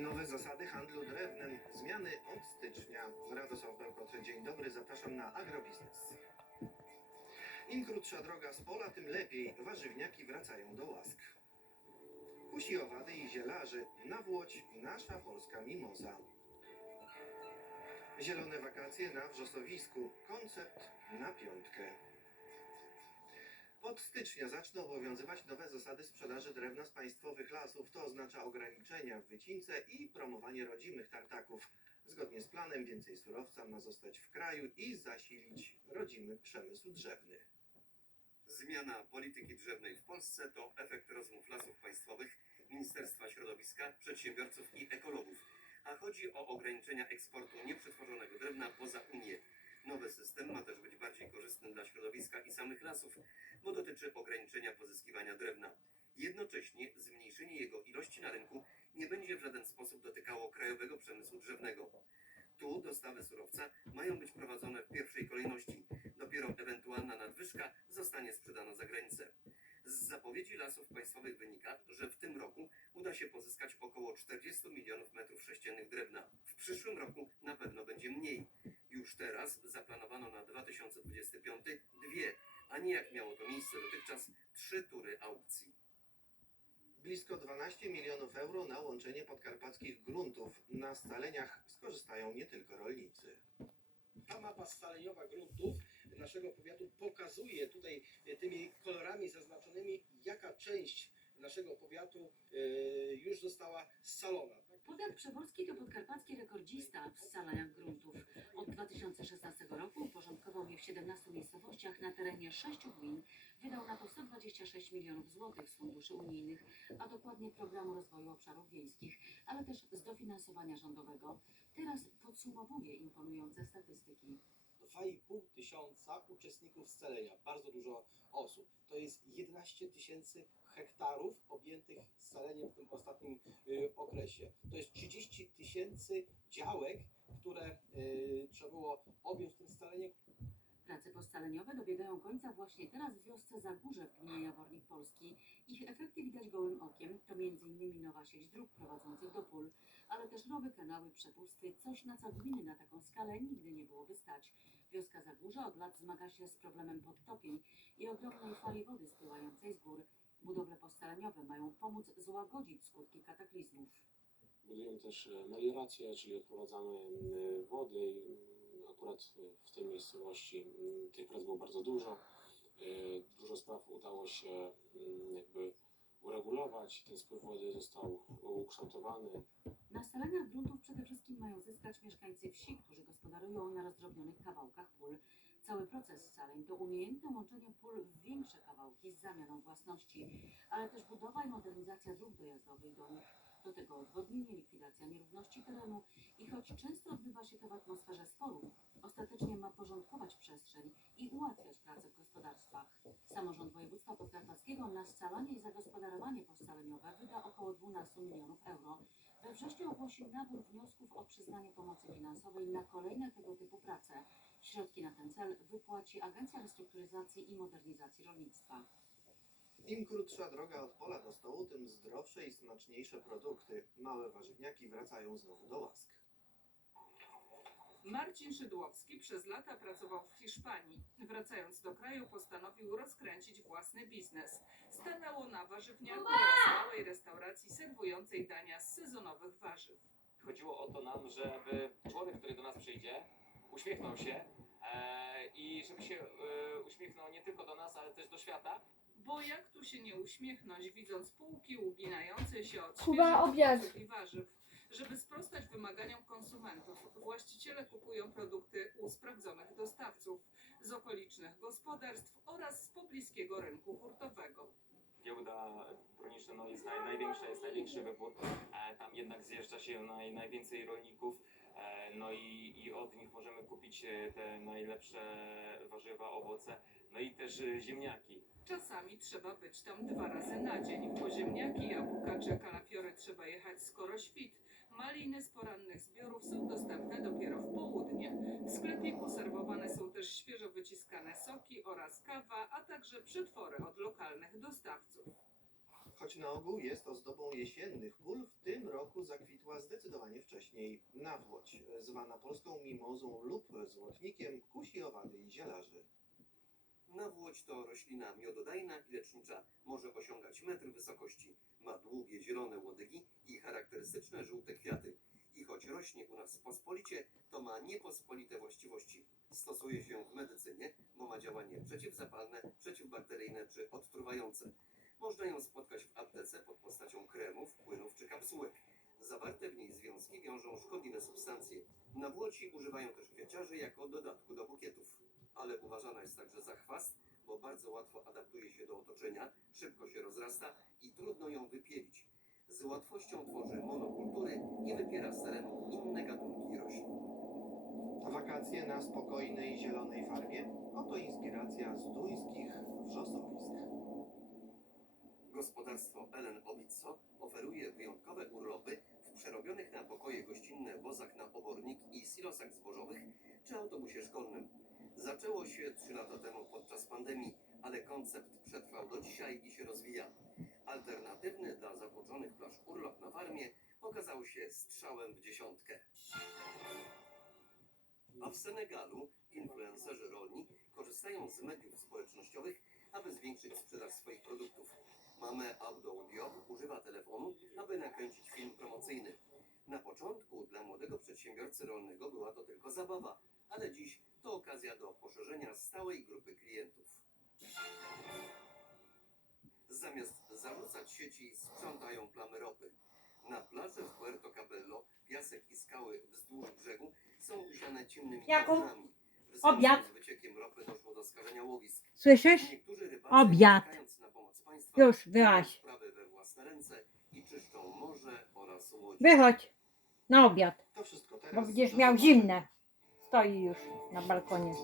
Nowe zasady handlu drewnem, zmiany od stycznia. Radosław Bełkot, dzień dobry, zapraszam na agrobiznes. Im krótsza droga z pola, tym lepiej. Warzywniaki wracają do łask. Kusi owady i zielarzy, na Włodź nasza polska mimoza. Zielone wakacje na wrzosowisku, koncept na piątkę. Od stycznia zaczną obowiązywać nowe zasady sprzedaży drewna z państwowych lasów. To oznacza ograniczenia w wycince i promowanie rodzimych tartaków. Zgodnie z planem więcej surowca ma zostać w kraju i zasilić rodzimy przemysł drzewny. Zmiana polityki drzewnej w Polsce to efekt rozmów lasów państwowych, Ministerstwa Środowiska, przedsiębiorców i ekologów. A chodzi o ograniczenia eksportu nieprzetworzonego drewna poza Unię. Nowy system ma też być bardziej korzystny dla środowiska i samych lasów, bo dotyczy ograniczenia pozyskiwania drewna. Jednocześnie zmniejszenie jego ilości na rynku nie będzie w żaden sposób dotykało krajowego przemysłu drzewnego. Tu dostawy surowca mają być prowadzone w pierwszej kolejności. Dopiero ewentualna nadwyżka zostanie sprzedana za granicę. Zapowiedzi lasów państwowych wynika, że w tym roku uda się pozyskać około 40 milionów metrów sześciennych drewna. W przyszłym roku na pewno będzie mniej. Już teraz zaplanowano na 2025 dwie, a nie jak miało to miejsce dotychczas trzy tury aukcji. Blisko 12 milionów euro na łączenie podkarpackich gruntów. Na scaleniach skorzystają nie tylko rolnicy. Ta mapa scaleniowa gruntów naszego powiatu pokazuje tutaj tymi kolorami zaznaczonymi, jaka część naszego powiatu e, już została scalona. Przeworski to podkarpacki rekordzista w scalaniach gruntów. Od 2016 roku uporządkował je w 17 miejscowościach na terenie 6 gmin. Wydał na to 126 milionów złotych z funduszy unijnych, a dokładnie Programu Rozwoju Obszarów Wiejskich, ale też z dofinansowania rządowego. Teraz podsumowuje imponujące statystyki. 2,5 tysiąca uczestników scalenia, bardzo dużo osób. To jest 11 tysięcy hektarów objętych scaleniem w tym ostatnim y, okresie. To jest 30 tysięcy działek, które y, trzeba było objąć tym scaleniem. Prace poscaleniowe dobiegają końca właśnie teraz w wiosce Zagórze w gminie Jawornik Polski. Ich efekty widać gołym okiem. To m.in. nowa sieć dróg prowadzących do pól, ale też nowe kanały, przepusty, coś na co gminy na taką skalę nigdy nie byłoby stać. Wioska Zagórze od lat zmaga się z problemem podtopień i ogromnej fali wody spływającej z gór. Budowle poscaleniowe mają pomóc złagodzić skutki kataklizmów. Budujemy też e, meliorację, czyli odprowadzamy wody. Akurat w tej miejscowości tych prac było bardzo dużo. E, Dużo spraw udało się jakby uregulować. Ten spływ wody został ukształtowany. Na scalaniach gruntów przede wszystkim mają zyskać mieszkańcy wsi, którzy gospodarują na rozdrobnionych kawałkach pól. Cały proces scaleń to umiejętne łączenie pól w większe kawałki z zamianą własności, ale też budowa i modernizacja dróg dojazdowych do nich. Do tego odwodnienie, likwidacja nierówności terenu i choć często odbywa się to w atmosferze sporów, ostatecznie ma porządkować przestrzeń i ułatwiać pracę w gospodarstwach. Samorząd województwa podkarpackiego na scalanie i zagospodarowanie poscaleniowe wyda około 12 milionów euro. We wrześniu ogłosił nabór wniosków o przyznanie pomocy finansowej na kolejne tego typu prace. Środki na ten cel wypłaci Agencja Restrukturyzacji i Modernizacji Rolnictwa. Im krótsza droga od pola do stołu, tym zdrowsze i smaczniejsze produkty. Małe warzywniaki wracają znowu do łask. Marcin Szydłowski przez lata pracował w Hiszpanii. Wracając do kraju, postanowił rozkręcić własny biznes. Stanęło na warzywniaku oraz małej restauracji serwującej dania z sezonowych warzyw. Chodziło o to nam, żeby człowiek, który do nas przyjdzie, uśmiechnął się e, i żeby się e, uśmiechnął nie tylko do nas, ale też do świata. Bo jak tu się nie uśmiechnąć, widząc półki uginające się od Kuba, świeżych obiad. owoców i warzyw. Żeby sprostać wymaganiom konsumentów, właściciele kupują produkty u sprawdzonych dostawców z okolicznych gospodarstw oraz z pobliskiego rynku hurtowego. Giełda broniczna no, jest naj, największa, jest największy wybór. E, tam jednak zjeżdża się naj, najwięcej rolników. E, no i, i od nich możemy kupić e, te najlepsze warzywa, owoce, no i też e, ziemniaki. Czasami trzeba być tam dwa razy na dzień. Po ziemniaki, jabłka czy kalafiory trzeba jechać skoro świt. Maliny z porannych zbiorów są dostępne dopiero w południe. W sklepiku serwowane są też świeżo wyciskane soki oraz kawa, a także przetwory od lokalnych dostawców. Choć na ogół jest ozdobą jesiennych pól, w roku zakwitła zdecydowanie wcześniej. Nawłoć, zwana polską mimozą lub złotnikiem, kusi owady i zielarzy. Nawłoć to roślina miododajna i lecznicza. Może osiągać metr wysokości. Ma długie zielone łodygi i charakterystyczne żółte kwiaty. I choć rośnie u nas pospolicie, to ma niepospolite właściwości. Stosuje się w medycynie, bo ma działanie przeciwzapalne, przeciwbakteryjne czy odtruwające. Można ją spotkać w aptece pod postacią kremów, płynów czy kapsułek. Zawarte w niej związki wiążą szkodliwe substancje. Nawłoci używają też kwieciarze jako dodatku do bukietów. Ale uważana jest także za chwast, bo bardzo łatwo adaptuje się do otoczenia, szybko się rozrasta i trudno ją wypielić. Z łatwością tworzy monokultury i wypiera z terenu inne gatunki roślin. Wakacje na spokojnej zielonej farmie? Oto inspiracja z duńskich wrzosowisk. Gospodarstwo Ellen Obizzo oferuje wyjątkowe urlopy przerobionych na pokoje gościnne wozach na obornik i silosach zbożowych czy autobusie szkolnym. Zaczęło się 3 lata temu podczas pandemii, ale koncept przetrwał do dzisiaj i się rozwija. Alternatywny dla zatłoczonych plaż urlop na farmie okazał się strzałem w dziesiątkę. A w Senegalu influencerzy rolni korzystają z mediów społecznościowych, aby zwiększyć sprzedaż swoich produktów. Mamy Abdou Diop używa telefonu, aby nakręcić film promocyjny. Na początku dla młodego przedsiębiorcy rolnego była to tylko zabawa, ale dziś to okazja do poszerzenia stałej grupy klientów. Zamiast zarzucać sieci, sprzątają plamy ropy. Na plaży w Puerto Cabello piasek i skały wzdłuż brzegu są usiane ciemnymi. W związku obiad. Z wyciekiem ropy doszło do skażenia łowisk. Słyszysz? Niektórzy rybacy, Obiad. Już, wyłaź. Wychodź na obiad, To wszystko teraz. bo będziesz miał zimne. Stoi już na balkonie.